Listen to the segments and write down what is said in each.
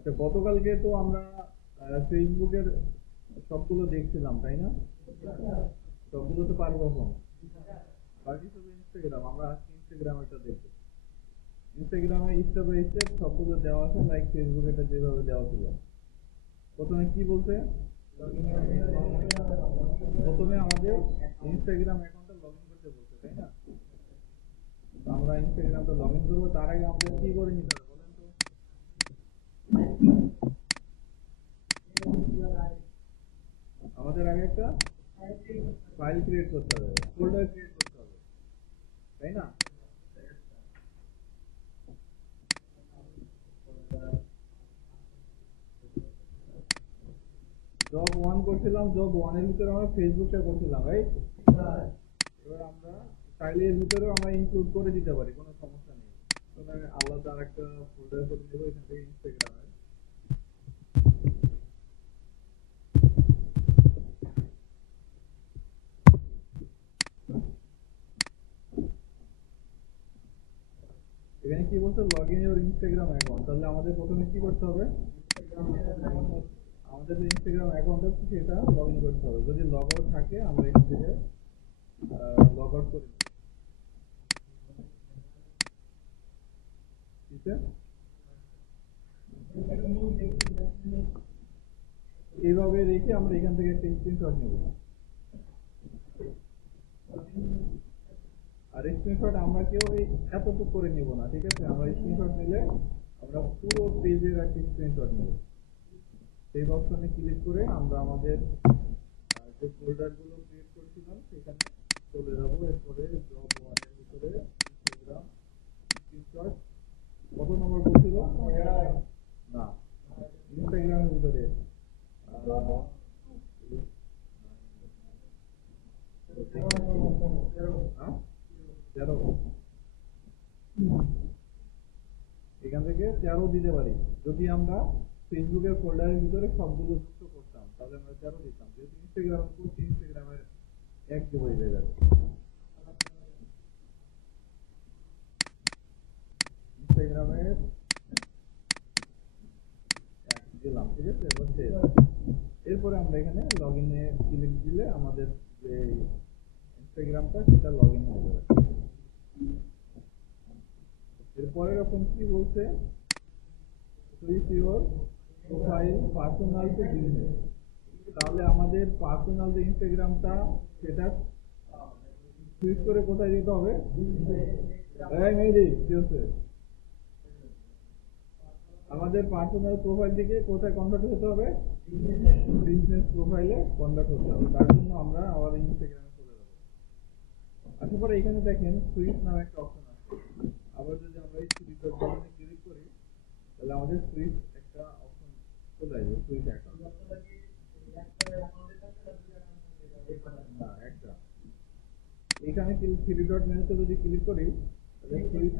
আচ্ছা, গতকালকে তো আমরা ফেসবুকের সবগুলো দেখছিলাম, তাই না? সবগুলো তো পারবো এখন। বাকি শুধু ইনস্টাগ্রাম, আমরা আজকে ইনস্টাগ্রামেরটা দেখবো। ইনস্টাগ্রামে স্টেপ বাই স্টেপ সবগুলো দেওয়া আছে, লাইক ফেসবুক এটা যেভাবে দেওয়া ছিল। প্রথমে কি বলছে? প্রথমে আমাদের ইনস্টাগ্রাম অ্যাকাউন্টটা লগ ইন করতে বলছে, তাই না? তো আমরা ইনস্টাগ্রামটা লগ ইন করবো, তার আগে আমাদের কি করে নিতে হবে বলেন তো? আমাদের আগে একটা ফাইল ক্রিয়েট করতে হবে, ফোল্ডার ক্রিয়েট করতে হবে, তাই না? জব ওয়ান করছিলাম, জব ওয়ানের ভিতরে আমরা ফেসবুকটা করছিলাম, রাইট? এবার আমরা চাইলে এর ভিতরেও আমরা ইনক্লুড করে দিতে পারি, কোনো সমস্যা নেই। তাহলে আলাদা আর একটা ফোল্ডার করে দেবো এখান থেকে ইনস্টাগ্রামে। এখানে কি বলছে? Log in your Instagram account. তাহলে আমাদের প্রথমে কি করতে হবে? আমাদের যে ইনস্টাগ্রাম অ্যাকাউন্ট আছে সেটা লগ ইন করতে হবে। যদি লগ আউট থাকে আমরা এখান থেকে লগ আউট করে নেব, ঠিক আছে? এইভাবে রেখে আমরা এখান থেকে একটা স্ক্রিনশট নেব। আর স্ক্রিনশট আমরা কেউ এতটুকু করে নিব না, ঠিক আছে? আমরা স্ক্রিনশট নিলে আমরা পুরো পেজের একটা স্ক্রিনশট নেব। সেই অপশনে ক্লিক করে আমরা আমাদের যে ফোল্ডার গুলো ক্রিয়েট করেছিলাম সেখানে চলে যাবো। এরপরে জব ওয়ানের ভিতরে ইনস্টাগ্রাম স্ক্রিনশট কত নম্বর বলছিল? না, ইনস্টাগ্রামের ভিতরে হ্যাঁ 13। এখান থেকে 13 দিতে পারি। যদি আমরা ফেসবুকের ফোল্ডারের ভিতরে সবগুলো যুক্ত করতাম তাহলে আমরা 13 দিতাম। যেহেতু ইনস্টাগ্রাম করছি, ইনস্টাগ্রামের এক দিব এই জায়গায়। ইনস্টাগ্রামের এক দিলাম, ঠিক আছে? এবার সেভ। এরপরে আমরা এখানে লগ ইনে ক্লিক দিলে আমাদের যে ইনস্টাগ্রামটা সেটা লগ ইন হয়ে যাবে। এরপরের অপশন কি বলছে? Switch your profile personal to business. তাহলে আমাদের পার্সোনাল যে ইনস্টাগ্রামটা সেটা সুইচ করে কোথায় যেতে হবে? এই মেহেদি কি হচ্ছে? আমাদের পার্সোনাল প্রোফাইল থেকে কোথায় কনভার্ট হতে হবে? বিজনেস প্রোফাইলে কনভার্ট হতে হবে। তার জন্য আমরা আবার ইনস্টাগ্রামে চলে যাবো। আসার পরে এখানে দেখেন সুইচ নামে একটা অপশন আছে। আবার যদি আমরা এই সুইচ বাটনে ক্লিক করি তাহলে আমাদের সুইচ একটা অপশন চলে আসবে, সুইচ অ্যাকাউন্ট। না, একটা এখানে থ্রি ডট মেনুতে যদি ক্লিক করি তাহলে সুইচ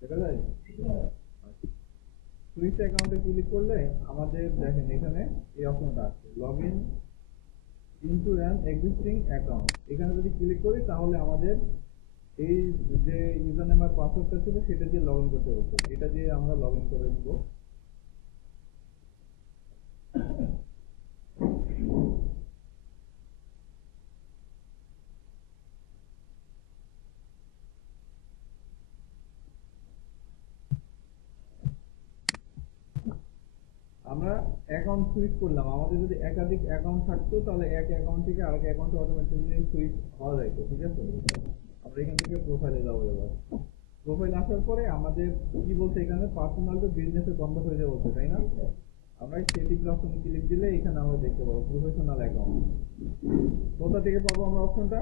দেখা যায়। সুইচ অ্যাকাউন্টে ক্লিক করলে আমাদের দেখেন এখানে এই অপশনটা আছে, log in into an existing account. এখানে যদি ক্লিক করি তাহলে আমাদের এই যে ইউজার নেম আর পাসওয়ার্ডটা ছিল সেটা দিয়ে লগ ইন করতে হতো। এটা দিয়ে আমরা লগ ইন করে দেবো। আমরা অ্যাকাউন্ট সুইচ করলাম। আমাদের যদি একাধিক অ্যাকাউন্ট থাকতো তাহলে এক অ্যাকাউন্ট থেকে আরেক অ্যাকাউন্টে অটোমেটিক্যালি সুইচ হওয়া যাইতো, ঠিক আছে? আমরা এখান থেকে প্রোফাইলে যাবো। এবার প্রোফাইল আসার পরে আমাদের কি বলছে এখানে? পার্সোনাল টু বিজনেসে কনভার্ট হয়ে যাবে বলছে, তাই না? আমরা সেটিংস অপশনে ক্লিক দিলে এখানে আমরা দেখতে পাবো প্রফেশনাল অ্যাকাউন্ট। কোথা থেকে পাবো আমরা অপশনটা?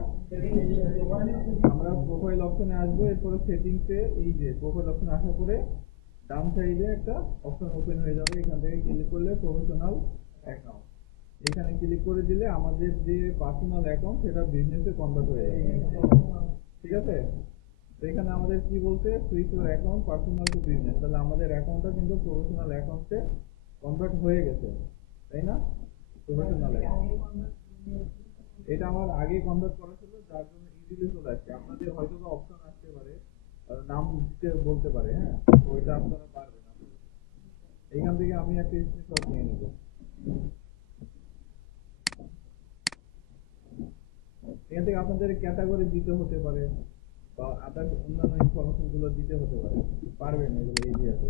আমরা প্রোফাইল অপশনে আসবো, এরপরে সেটিংসে এই যে প্রোফাইল অপশনে আসার পরে ডান সাইডে একটা অপশন ওপেন হয়ে যাবে। এখান থেকে ক্লিক করলে প্রফেশনাল অ্যাকাউন্ট, এখানে ক্লিক করে দিলে আমাদের যে পার্সোনাল অ্যাকাউন্ট সেটা বিজনেসে কনভার্ট হয়ে যাবে, ঠিক আছে? তো এখানে আমাদের কি বলছে? Switch your account personal to business. তাহলে আমাদের অ্যাকাউন্টটা কিন্তু প্রফেশনাল অ্যাকাউন্টে কনভার্ট হয়ে গেছে, তাই না? প্রফেশনাল অ্যাকাউন্ট এটা আমার আগে কনভার্ট করা ছিল, যার জন্য ইজিলি চলে আসছে। আপনাদের হয়তো বা অপশন আসতে পারে নাম দিতে বলতে পারে, হ্যাঁ, তো ওইটা আপনারা পারবেন না। এইখান থেকে আমি একটা স্ক্রিনশট নিয়ে নেব। এখান থেকে আপনাদের ক্যাটাগরি দিতে হতে পারে বা আদার অন্যান্য ইনফরমেশন গুলো দিতে হতে পারে, পারবেন, এগুলো ইজি আছে।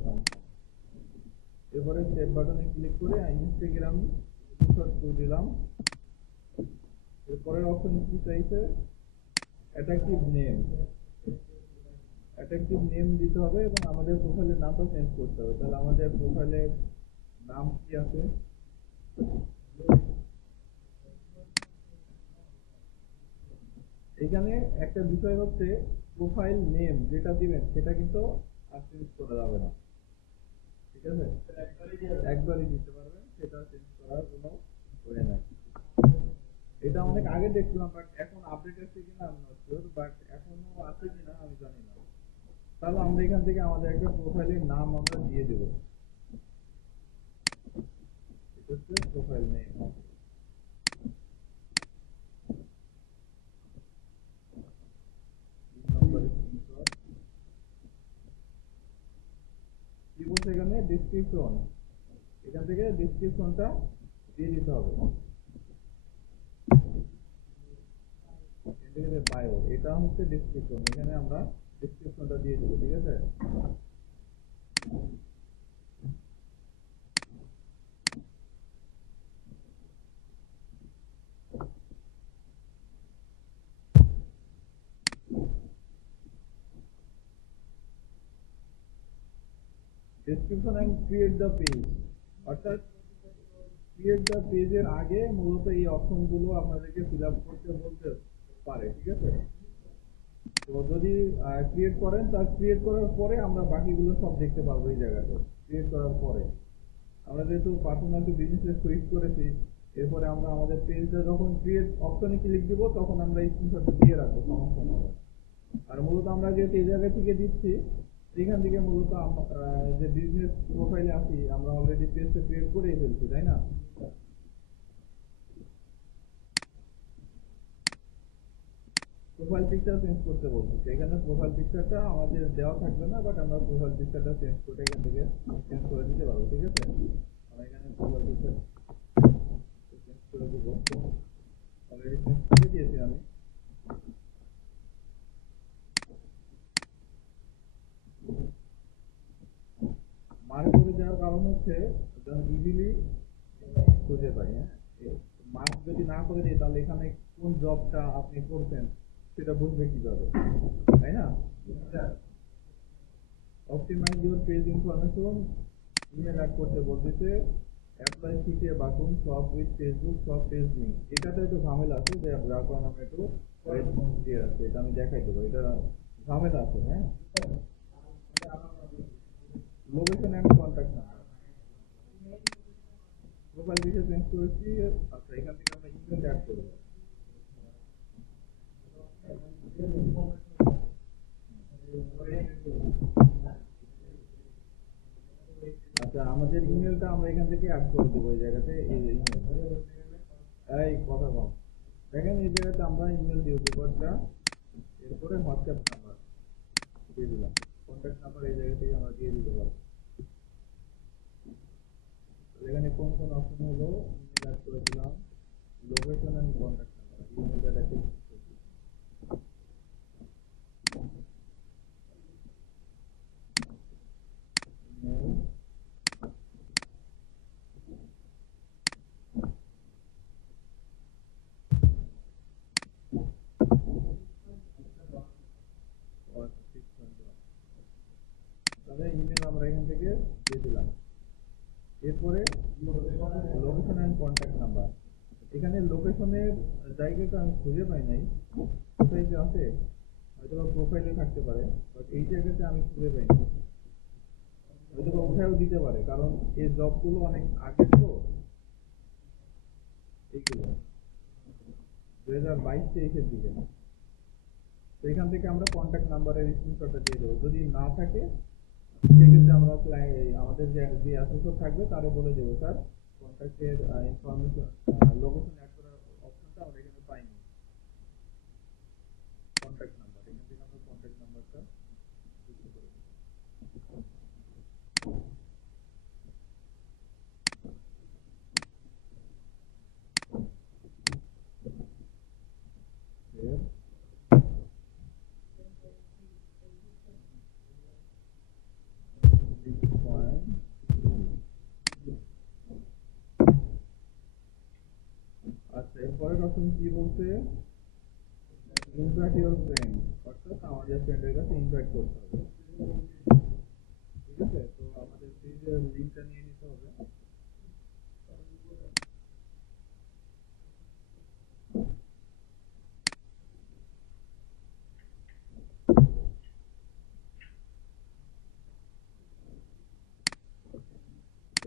এরপরে সেভ বাটনে ক্লিক করে ইনস্টাগ্রাম স্ক্রিনশট করে দিলাম। এরপরের অপশন কি চাইছে? Attractive name. অ্যাট্রাকটিভ নেম দিতে হবে এবং আমাদের প্রোফাইলের নামটা চেঞ্জ করতে হবে। তাহলে আমাদের প্রোফাইলের নাম কি আছে? এখানে একটা বিষয় হচ্ছে প্রোফাইল নেম যেটা দিবেন সেটা কিন্তু আর চেঞ্জ করা যাবে না, ঠিক আছে? একবারই দিতে পারবেন, সেটা চেঞ্জ করার কোনো ওয়ে নাই। এটা অনেক আগে দেখছিলাম, বাট এখন আপডেট আছে কিনা আমি নট শিওর, বাট এখনো আছে কিনা আমি জানি না। তাহলে আমরা এখান থেকে আমাদের একটা প্রোফাইলের নাম আমরা দিয়ে দেব। এটা হচ্ছে প্রোফাইল নেম। কি বলছে এখানে? ডেসক্রিপশন। এখান থেকে ডেসক্রিপশনটা দিয়ে দিতে হবে। বায়ো, এটা হচ্ছে ডেসক্রিপশন। এখানে আমরা ডেসক্রিপশনটা দিয়ে দেবো, ঠিক আছে? Description and create the page, অর্থাৎ ক্রিয়েট দ্য পেজের আগে মূলত এই অপশনগুলো আপনাদেরকে ফিল আপ করতে বলতে পারে, ঠিক আছে? তো যদি ক্রিয়েট করেন, তার ক্রিয়েট করার পরে আমরা বাকিগুলো সব দেখতে পাবো এই জায়গাতে। ক্রিয়েট করার পরে আমরা যেহেতু পার্সোনাল টু বিজনেসে সুইচ করেছি, এরপরে আমরা আমাদের পেজটা যখন ক্রিয়েট অপশনে ক্লিক দিব তখন আমরা এই স্ক্রিনশটটা দিয়ে রাখবো, সমস্যা নেই। আর মূলত আমরা যেহেতু এই জায়গা থেকে দিচ্ছি, এখান থেকে মূলত যে বিজনেস প্রোফাইলে আছি আমরা অলরেডি পেজটা ক্রিয়েট করেই ফেলছি, তাই না? প্রোফাইল পিকচার চেঞ্জ করতে বলছি, এখানে প্রোফাইল পিকচারটা আমাদের দেওয়া থাকবে না, বাট আমরা প্রোফাইল পিকচারটা চেঞ্জ করে এখান থেকে চেঞ্জ করে দিতে পারবো, ঠিক আছে? আমরা এখানে প্রোফাইল পিকচার চেঞ্জ করে দেবো, অলরেডি চেঞ্জ করে দিয়েছি আমি। মার্ক করে দেওয়ার কারণ হচ্ছে যেন ইজিলি খুঁজে পাই, হ্যাঁ? মার্ক যদি না করে দিই তাহলে এখানে কোন জবটা আপনি করছেন সেটা বুঝবে কিভাবে, তাই না? Optimize your page information, email add করতে বলতেছে অ্যাপ্লাই শিটে বাটন সব উইথ ফেসবুক সব পেজ লিঙ্ক। এটাতে একটু ঝামেলা আছে, যে যার কারণে আমি একটু রেড দিয়ে রাখছি, এটা আমি দেখাই দেবো। এটা ঝামেলা আছে, হ্যাঁ? Location and contact number, profile picture change করেছি। আচ্ছা, এখান থেকে আমরা ইমেল অ্যাড করবো। আচ্ছা, আমাদের ইমেলটা আমরা এখান থেকে অ্যাড করে দেবো এই জায়গাতে। এই যে ইমেল, এই কথা কম, দেখেন এই জায়গাতে আমরা ইমেল দিয়ে দেবো একটা, এরপরে হোয়াটসঅ্যাপ নাম্বার দিয়ে দিলাম, কন্ট্যাক্ট নাম্বার এই জায়গা থেকে আমরা দিয়ে দিতে পারবো। এখানে কোন কোন অপশন হলো? ইমেল অ্যাড করে দিলাম, লোকেশন এন্ড কন্ট্যাক্ট নাম্বার, ইমেলটা দেখে তাহলে ইমেল আমরা এখান থেকে দিয়ে দিলাম। এরপরে লোকেশন এন্ড কন্ট্যাক্ট নাম্বার, এখানে লোকেশনের জায়গাটা আমি খুঁজে পাই নাই, কোথায় যে আছে হয়তো প্রোফাইলে থাকতে পারে, বাট এই জায়গাতে আমি খুঁজে পাই না। হয়তো ওখানেও দিতে পারে, কারণ এই জবগুলো অনেক আগে, তো এইগুলো 2022-23-এর দিকে। তো এখান থেকে আমরা কন্ট্যাক্ট নাম্বারের স্ক্রিনশটটা দিয়ে দেবো। যদি না থাকে সেক্ষেত্রে আমরা আমাদের যে অ্যাসোসিয়েট থাকবে তারে বলে দেবো, স্যার কন্ট্যাক্টের ইনফরমেশন লোকেশন অ্যাড করার অপশন নাম্বারটা আমরা এখানে পাইনি, কন্ট্যাক্ট নাম্বার, এখান থেকে আমরা কন্ট্যাক্ট নাম্বারটা যুক্ত করে দেব। Save. Point. আচ্ছা, এরপরের অপশন কি বলছে? ইনভাইট ইউর ফ্রেন্ড, অর্থাৎ আমাদের ফ্রেন্ডের কাছে ইনভাইট করতে হবে। ঠিক আছে, তো আমাদের পেজের লিংকটা নিয়ে নিতে হবে।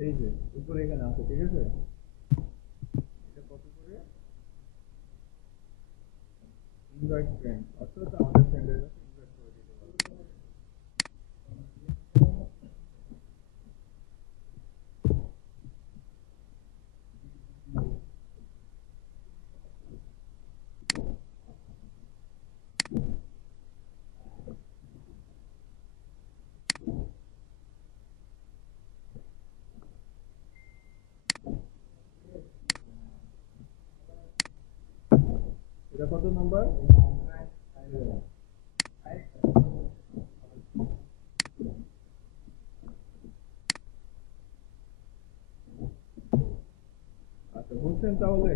এই যে উপরে এখানে আছে, ঠিক আছে, এটা কত করে? ইনভাইট ফ্রেন্ড, অর্থাৎ আমাদের ফ্রেন্ডের কাছে ইনভাইট করে দিতে পারবে। এটা কত নাম্বার? আচ্ছা, বুঝছেন তাহলে?